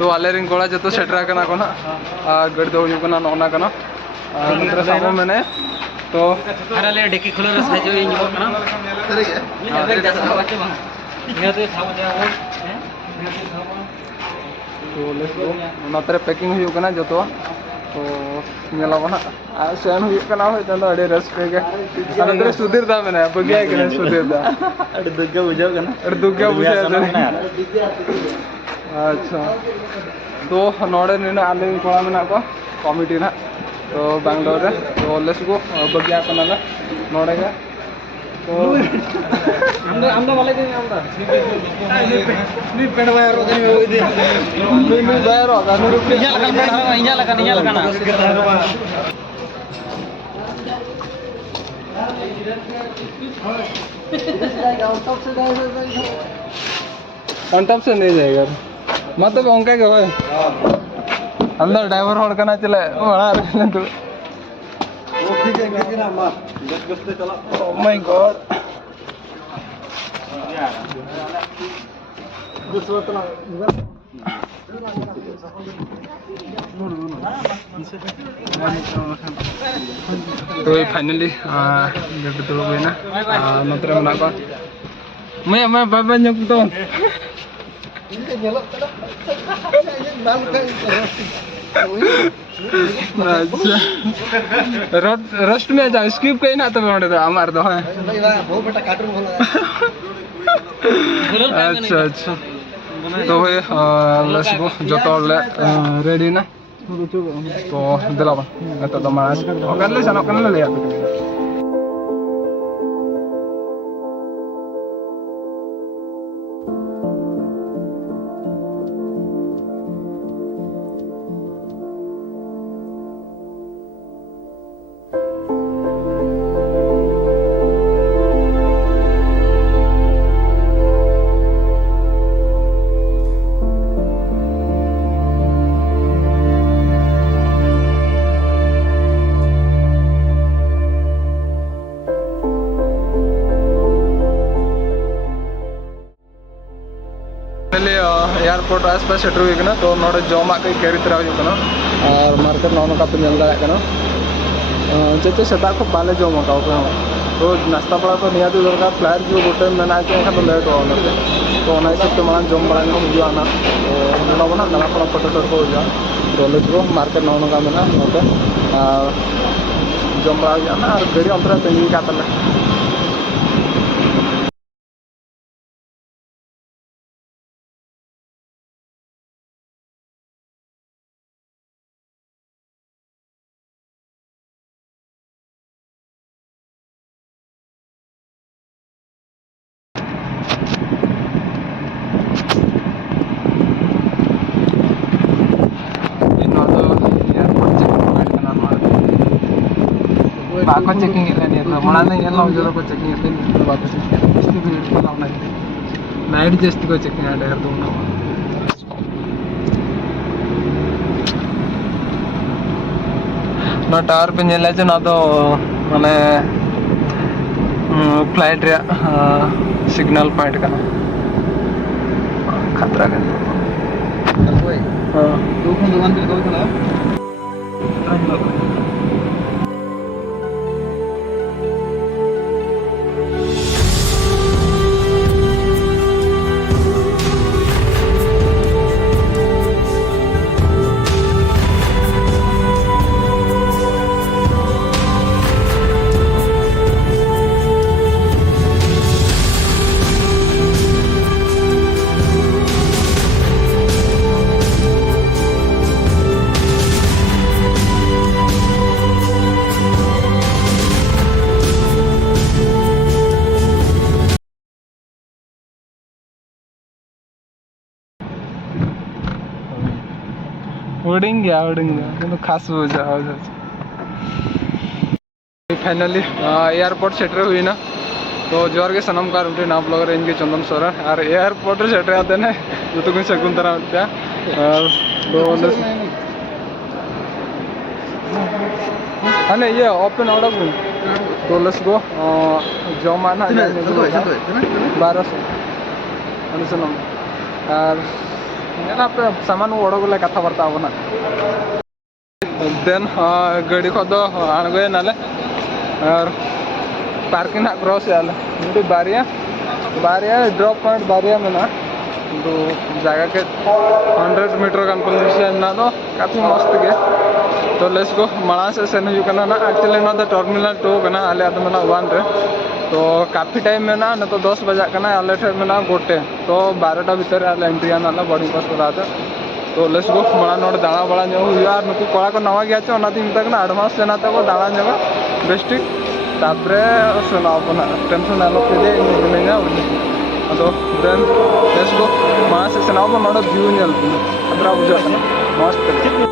तो आले रिंग कोड़ा जो सेटरा कना को ना गड़ी दो हुयुग कना नोना कना नंतर सामो मैंने तो अरे ले डेकी खुले ना साइज ये निको कना सही है ये देख जैसा बात बा ये तो सामो दे वो तो लेट्स गो नंतर पैकिंग हुयुग कना जो तो ᱧᱮᱞᱟᱵᱚᱱ ᱦᱟᱸᱜ ᱥᱮᱱ ᱦᱩᱭᱩᱜ ᱠᱟᱱᱟ ᱦᱚᱭᱛᱚ ᱟᱹᱰᱤ ᱨᱟᱹᱥᱠᱟᱹ ᱜᱮ ᱱᱚᱛᱮ ᱥᱩᱫᱷᱤᱨ ᱫᱟ ᱢᱮᱱᱟᱭᱟ ᱵᱟᱹᱜᱤᱭᱟᱭ ᱠᱟᱱᱟ ᱥᱩᱫᱷᱤᱨ ᱫᱟ अरे दुख के बुझाओ कना अरे दुख के बुझाओ कना अच्छा तो नोड़े निना आले कोड़ा मेना को कमिटी ना तो बेंगलोर रे तो लेट्स गो बगिया कना ना नोड़े गे तो आमदा वाले दिन आमदा नी पेड़ वायर रो दिन होई दिन नी वायर रो का नी इnya लगा ना ऑन टॉप से नहीं जाएगा मतलब उनका क्या है अंदर ड्राइवर होड़ करना चले बड़ा रखने तो वो ठीक है मैं ना मार गस्ते चला ओह माय गॉड तो फाइनली गड्डी तो गई ना नत्र मना को मैं बाबा ᱧᱚᱜ तो अच्छा रस्ट में जाओ स्किप कहीं ना तो मैं तो हमार दो है बहुत बेटा कार्टून बोला अच्छा अच्छा तो भाई लेट्स गो जो तो रेडी ना तो दिलावा तो मास कर ले सनो कर ले यार एयरपोर्ट आसपास सेटर हुई तो नोड़े जमा कई कैरी तरा हुई और मार्केट नौका पे नल दाड़ा चेचे सेता को बाले जमा का तो नाश्ता बड़ा तो निया दरकार फ्लाइट जो गोटे मेना एनखान तो लेट हो तो हिसाब से मांग जम बड़ा हजना तो ना दाड़ा पड़ा फोटो टोट को हजा तो लेको मार्केट नौका मेना नोटे जम बड़ा हजना और गाड़ी अंतरा तंगी का बाको चेकिंग नहीं तो मना नहीं है ना जो को चेकिंग है बाको चेकिंग इसकी भीड़ को लाना है नाइट जस्ट को चेकिंग है यार दो ना टावर पे नेला च ना तो माने फ्लाइट रे सिग्नल पॉइंट का खतरा का हां दो को दुकान पे कोई खड़ा उड़ेंगे तो खास हो जाओ फाइनली एयरपोर्ट सेटर हुई ना तो जोर के सनम कार उठे नाप लगे इनके चंदन सोरेन और एयरपोर्ट सेटर आते हैं जो तो कुछ शकुन तरह उठा तो हाँ ये ओपन ऑर्डर तो लेट्स गो जमा ना 1200 और ना पे सामान ओडोगले कथा बार्ता होना देन गाड़ी को दो आणगोए नाले और पार्किंग ना क्रॉस याले मुझे बारिया ड्रॉप पॉइंट बारिया में ना तो जगह के 100 मीटर का पोजीशन ना तो काफ़ी मस्त गे तो लेट्स गो मणा से सेन हुई करना ना एक्चुअली ना तो टर्मिनल 2 करना आले आदम ना 1 रे तो काफ़ी टाइम में ना तो 10 बजा करना आले ठे में ना गोटे तो 12टा भीतर आले एंट्री आना बोर्डिंग पास करा तो लेट्स गो मणा नोड दाणा बड़ा हुआ और नुकु कड़ा को नवा गया चे मत एडवांस लेना तब दाणा जागा बेस्टिक तापरे सेना टेंशन आलो पे अदो देन लेट्स गो मणा से सेना नोड व्यू नेल अदरा बुझा मस्त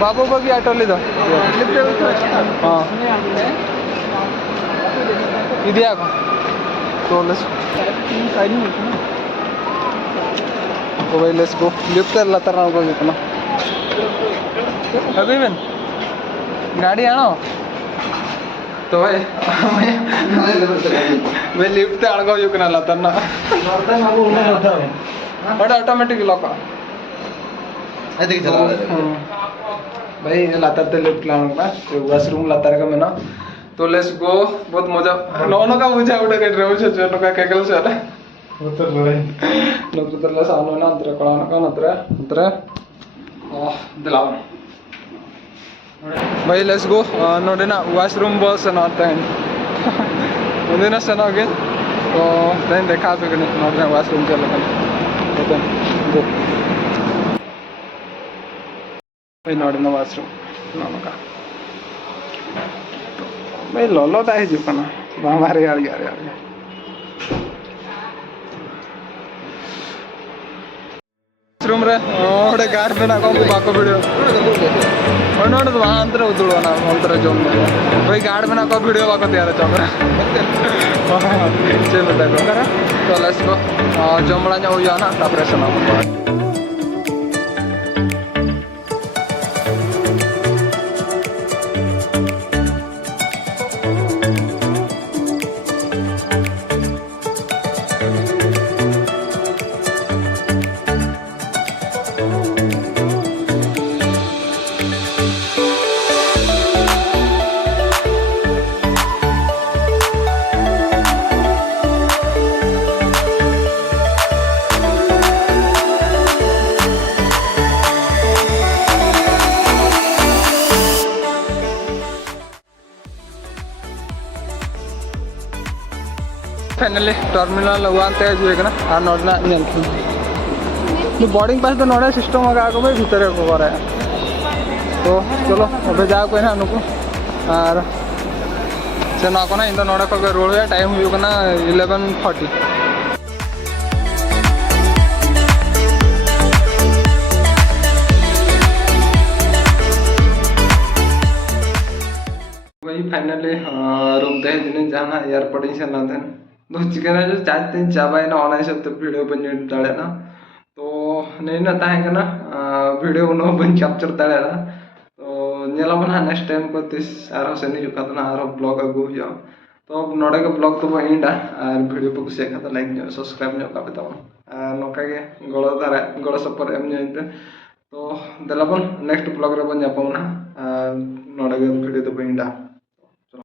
बाबू बगी आटोली हाँ इदिया तो भाई लेट्स गो लिफ्ट लतार ना अभी में गाड़ी आनो तो भाई भाई लिफ्ट अड़गो लतार ना ऑटोमेटिक लॉक भाई लातार ते लिफ्ट लाना वॉशरूम लातार का मेना तो लेट्स गो बहुत मजा नौनो का मुझे उड़े के ड्राइवर से जो का केकल से है उतर ले नत्र ले सानो ना अंतर कळाना का नत्र दिलाव भाई लेट्स गो नोडे ना वॉशरूम बस ना तैन उन्हें ना सना अगे तो तैन देखा पे कने नोडे वॉशरूम चल तो गो भाई नोडे ना वॉशरूम नोनो का भाई लोलो ताही जुकना हमारे यार रूम रे ओडे गार पे ना को बाको वीडियो ओनोड वहां अंतर उदुलो ना अंतर जोम भाई गार्ड में ना को वीडियो बाको तैयार चमरा चलो देखो करा तो लेट्स गो जोमड़ा nya हुआ ना तापरे सना फाइनली टर्मिनल 1 ते जुएगना आ नोडना नेल नु बोर्डिंग पास तो नोडे सिस्टम आगा को भाई भीतर को करे तो चलो अबे जा कोई ना नुको और से ना कोना इन नोडे को रोल है टाइम हुई कना 11:40 वही फाइनली रूम ते दिन जाना एयरपोर्ट से ना देन तो चिकन जो चार्ज तीन चाबाई ना ऑनलाइन सब तो वीडियो बन दाड़े ना तो नहीं ना ताहे कना वीडियो उनो बन कैप्चर दाड़े ना तो नेला बना नेक्स्ट टाइम को दिस आरो से नहीं जुका ना आरो ब्लॉग अगु हो तो नोडे के ब्लॉग तो इंडा और वीडियो को कुछ खाता लाइक नो सब्सक्राइब नो का बताओ नोका के गड़ो सपोर्ट एम तो देलाबन नेक्स्ट ब्लॉग रे बन जापो ना नोडे के वीडियो तो इंडा